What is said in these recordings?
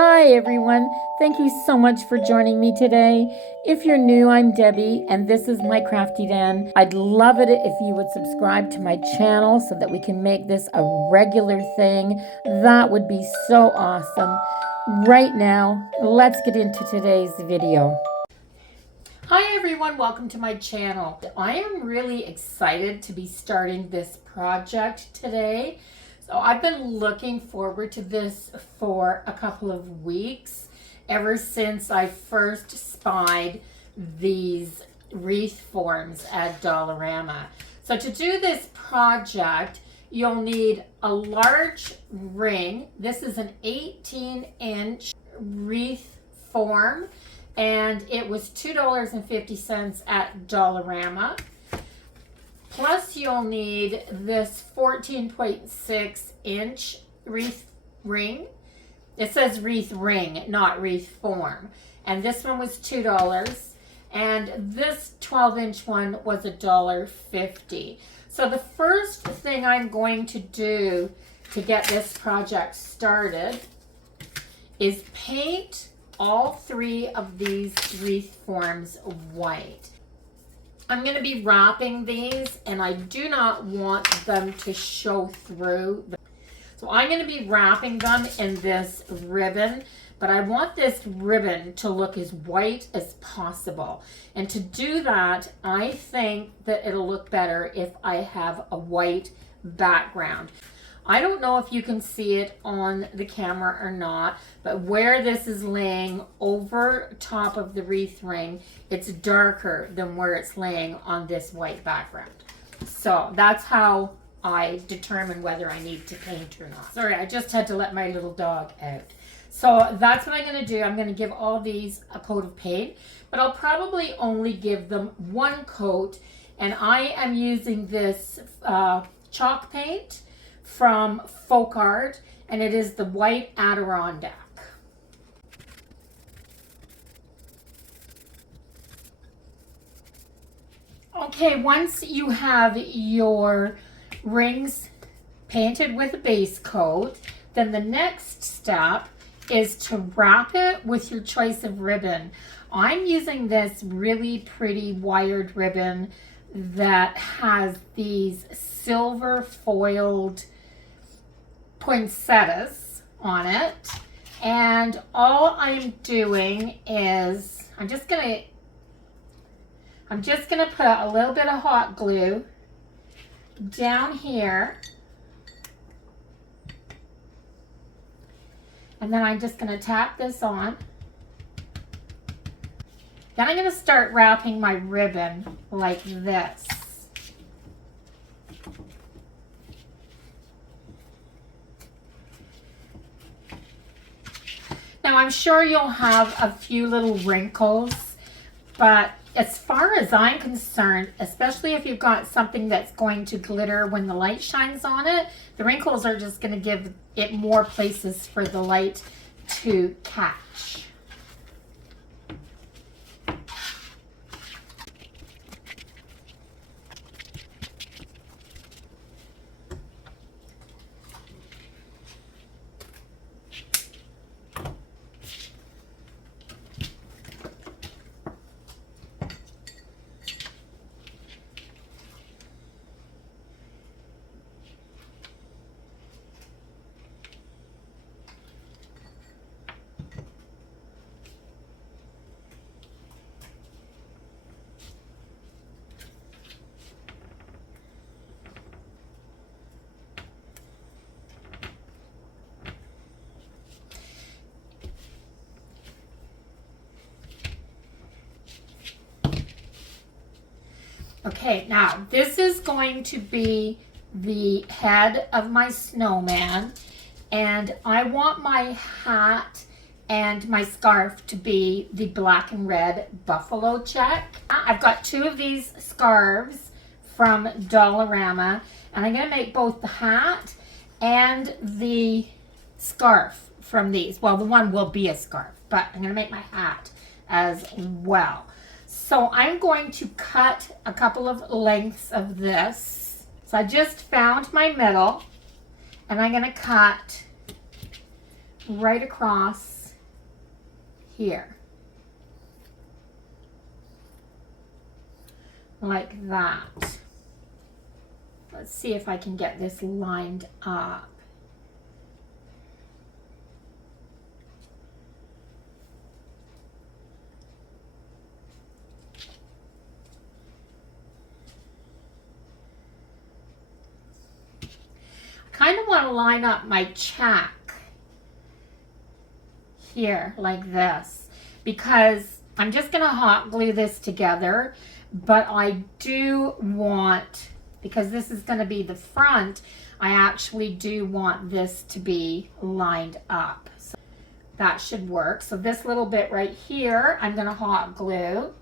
Hi everyone, thank you so much for joining me today. If you're new, I'm Debbie and this is my Crafty Den. I'd love it if you would subscribe to my channel so that we can make this a regular thing. That would be so awesome. Right now, let's get into today's video. Hi everyone, welcome to my channel. I am really excited to be starting this project today. So I've been looking forward to this for a couple of weeks, ever since I first spied these wreath forms at Dollarama. So to do this project, you'll need a large ring. This is an 18-inch wreath form, and it was $2.50 at Dollarama. Plus you'll need this 14.6 inch wreath ring. It says wreath ring, not wreath form. And this one was $2. And this 12-inch one was $1.50. So the first thing I'm going to do to get this project started is paint all three of these wreath forms white. I'm going to be wrapping these, and I do not want them to show through. So I'm going to be wrapping them in this ribbon, but I want this ribbon to look as white as possible. And to do that, I think that it'll look better if I have a white background. I don't know if you can see it on the camera or not, but where this is laying over top of the wreath ring, it's darker than where it's laying on this white background. So that's how I determine whether I need to paint or not. Sorry, I just had to let my little dog out. So that's what I'm going to do. I'm going to give all these a coat of paint, but I'll probably only give them one coat. And I am using this chalk paint from Folk Art, and it is the white Adirondack. Okay, once you have your rings painted with a base coat, then the next step is to wrap it with your choice of ribbon. I'm using this really pretty wired ribbon that has these silver foiled poinsettias on it, and all I'm doing is I'm just gonna put a little bit of hot glue down here, and then I'm just gonna tap this on. Then I'm gonna start wrapping my ribbon like this. Now I'm sure you'll have a few little wrinkles, but as far as I'm concerned, especially if you've got something that's going to glitter when the light shines on it, the wrinkles are just going to give it more places for the light to catch. Okay, now this is going to be the head of my snowman, and I want my hat and my scarf to be the black and red buffalo check. I've got two of these scarves from Dollarama, and I'm going to make both the hat and the scarf from these. Well, the one will be a scarf, but I'm going to make my hat as well. So I'm going to cut a couple of lengths of this. So I just found my middle, and I'm going to cut right across here. Like that. Let's see if I can get this lined up. Kind of want to line up my check here like this, because I'm just going to hot glue this together, but I do want, because this is going to be the front, I actually do want this to be lined up. So that should work. So this little bit right here, I'm going to hot glue.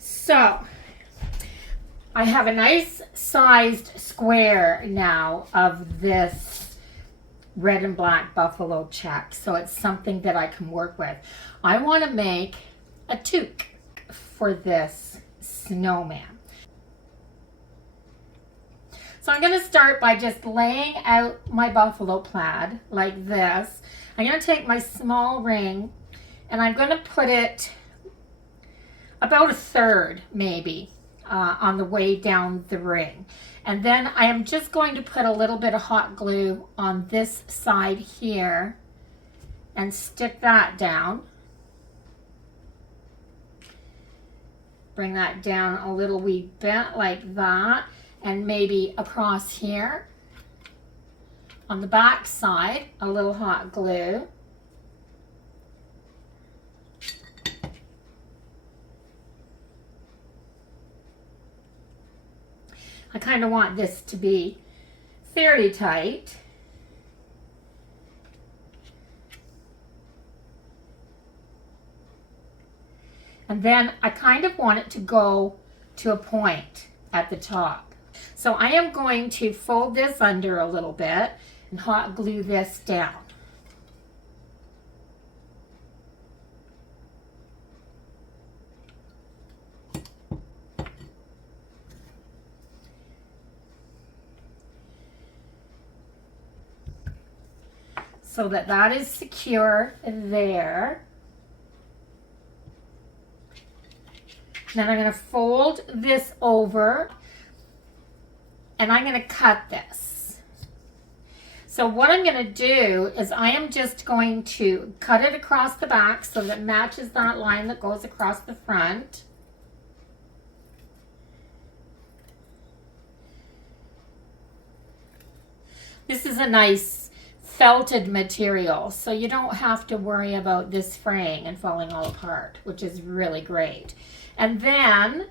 So I have a nice sized square now of this red and black buffalo check. So it's something that I can work with. I want to make a toque for this snowman. So I'm going to start by just laying out my buffalo plaid like this. I'm going to take my small ring and I'm going to put it about a third maybe on the way down the ring. And then I am just going to put a little bit of hot glue on this side here and stick that down. Bring that down a little wee bit like that, and maybe across here. On the back side, a little hot glue. I kind of want this to be fairly tight. And then I kind of want it to go to a point at the top. So I am going to fold this under a little bit and hot glue this down. So that that is secure there. Then I'm going to fold this over and I'm going to cut this. So what I'm going to do is I am just going to cut it across the back so that it matches that line that goes across the front. This is a nice felted material, so you don't have to worry about this fraying and falling all apart, which is really great. And then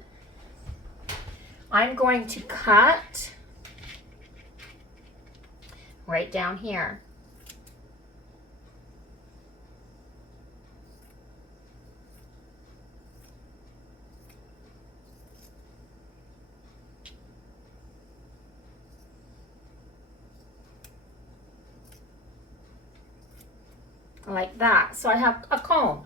I'm going to cut right down here. Like that. So I have a cone.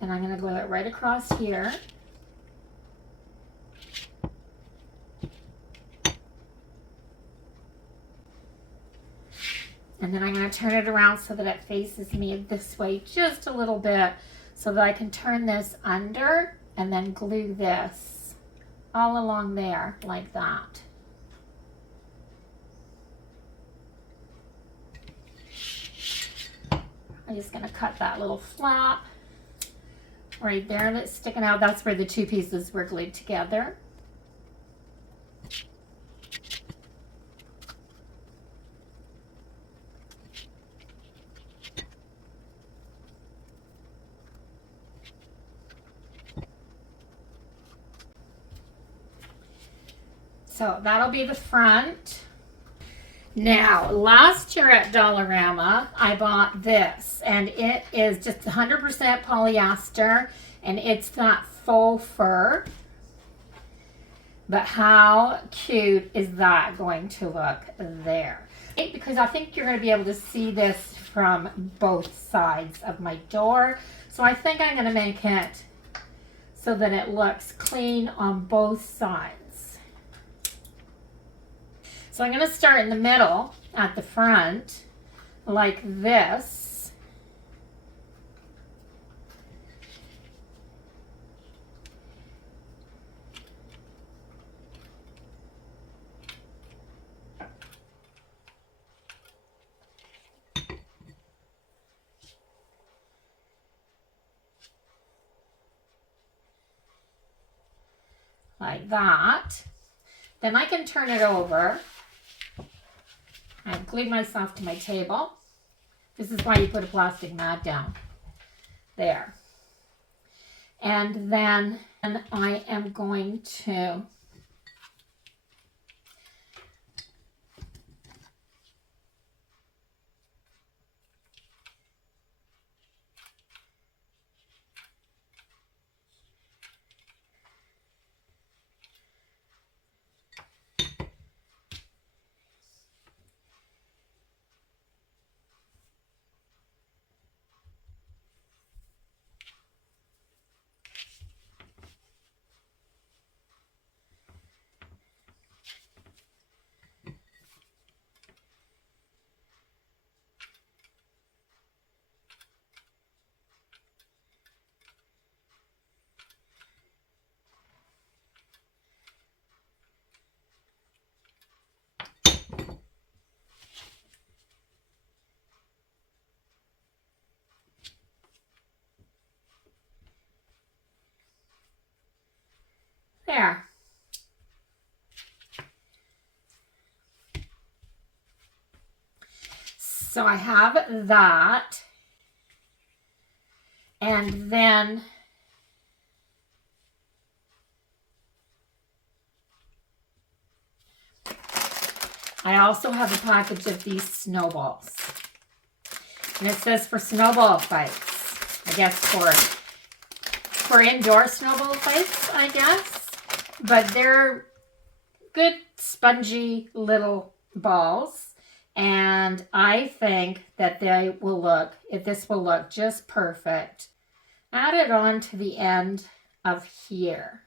And I'm going to glue it right across here. And then I'm going to turn it around so that it faces me this way just a little bit so that I can turn this under and then glue this all along there like that. I'm just going to cut that little flap right there that's sticking out. That's where the two pieces were glued together. So that'll be the front. Now, last year at Dollarama, I bought this, and it is just 100% polyester, and it's that faux fur. But how cute is that going to look there? Because I think you're going to be able to see this from both sides of my door. So I think I'm going to make it so that it looks clean on both sides. So I'm going to start in the middle at the front like this. Like that. Then I can turn it over. I've glued myself to my table. This is why you put a plastic mat down. There. And then I am going to there. So I have that. And then I also have a package of these snowballs. And it says for snowball fights. I guess for indoor snowball fights, I guess. But they're good spongy little balls. And I think that this will look just perfect. Add it on to the end of here.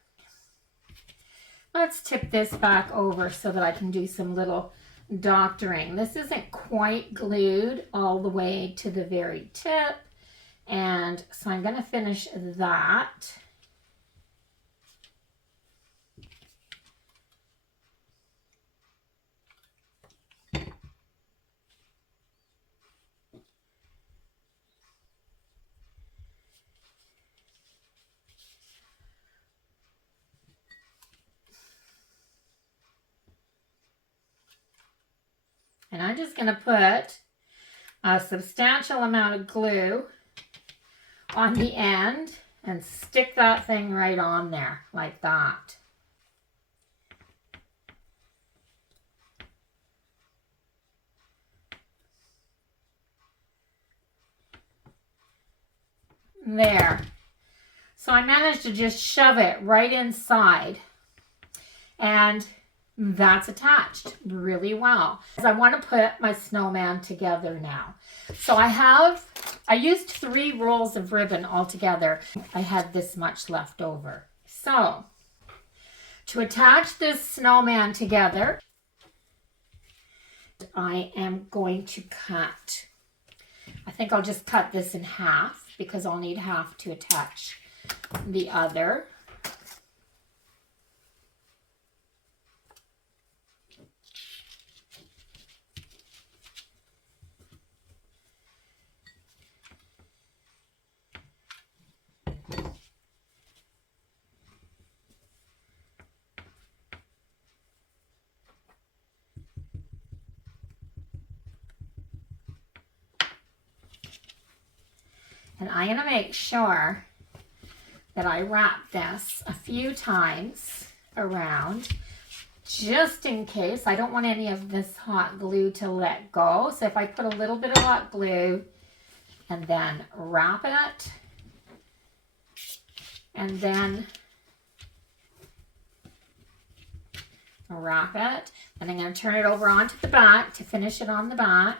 Let's tip this back over so that I can do some little doctoring. This isn't quite glued all the way to the very tip. And so I'm going to finish that. And I'm just going to put a substantial amount of glue on the end and stick that thing right on there like that. There. So I managed to just shove it right inside, and that's attached really well. I want to put my snowman together now. So I used 3 rolls of ribbon altogether. I had this much left over. So to attach this snowman together, I am going to cut. I think I'll just cut this in half because I'll need half to attach the other. And I'm going to make sure that I wrap this a few times around just in case. I don't want any of this hot glue to let go. So if I put a little bit of hot glue and then wrap it, and then wrap it, and I'm going to turn it over onto the back to finish it on the back.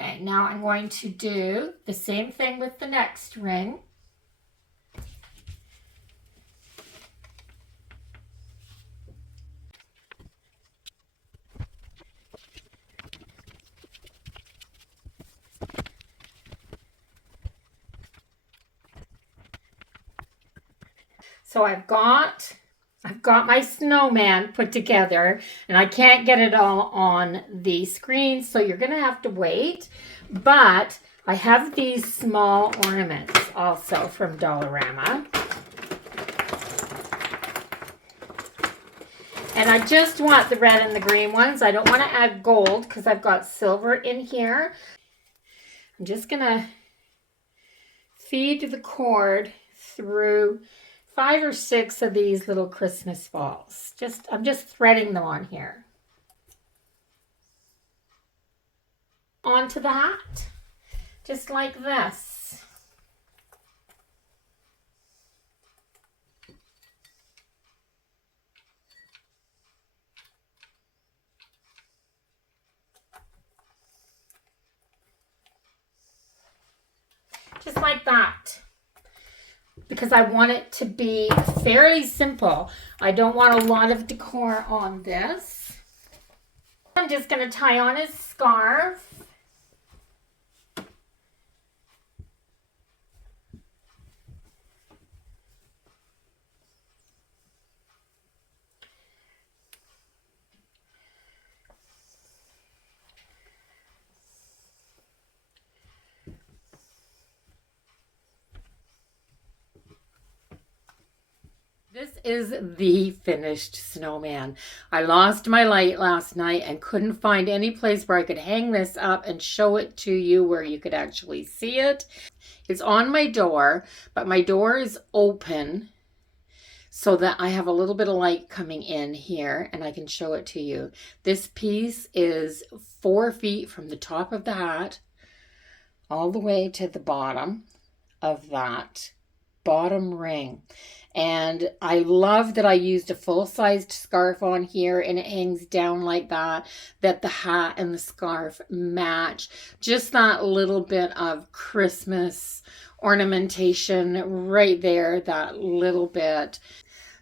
Okay, now I'm going to do the same thing with the next ring. So I've got my snowman put together, and I can't get it all on the screen, so you're going to have to wait. But I have these small ornaments also from Dollarama. And I just want the red and the green ones. I don't want to add gold because I've got silver in here. I'm just going to feed the cord through 5 or 6 of these little Christmas balls. I'm just threading them on here. Onto the hat, just like this. Just like that. Because I want it to be fairly simple. I don't want a lot of decor on this. I'm just going to tie on his scarf. This is the finished snowman. I lost my light last night and couldn't find any place where I could hang this up and show it to you where you could actually see it. It's on my door, but my door is open so that I have a little bit of light coming in here and I can show it to you. This piece is 4 feet from the top of the hat all the way to the bottom of that bottom ring. And I love that I used a full-sized scarf on here and it hangs down like that the hat and the scarf match. Just that little bit of Christmas ornamentation right there, that little bit.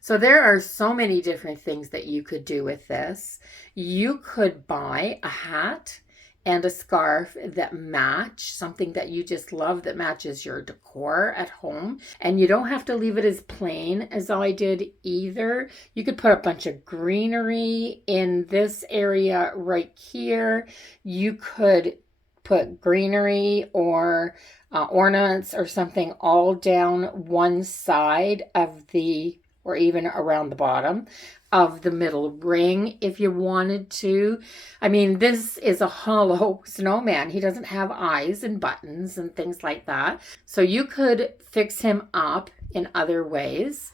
So there are so many different things that you could do with this. You could buy a hat and a scarf that match, something that you just love that matches your decor at home. And you don't have to leave it as plain as I did either. You could put a bunch of greenery in this area right here. You could put greenery or ornaments or something all down one side of the, or even around the bottom of the middle ring if you wanted to. I mean, this is a hollow snowman. He doesn't have eyes and buttons and things like that. So you could fix him up in other ways.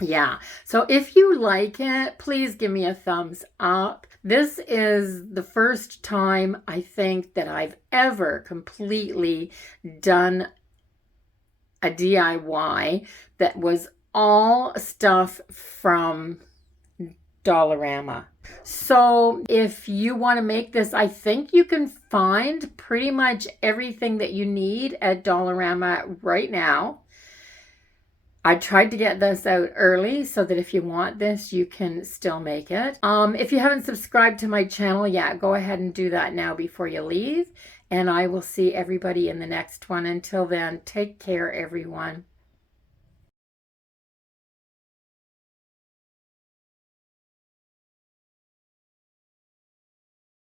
Yeah, so if you like it, please give me a thumbs up. This is the first time I think that I've ever completely done a DIY that was all stuff from Dollarama. So if you want to make this, I think you can find pretty much everything that you need at Dollarama right now. I tried to get this out early so that if you want this, you can still make it. If you haven't subscribed to my channel yet, go ahead and do that now before you leave. And I will see everybody in the next one. Until then, take care, everyone.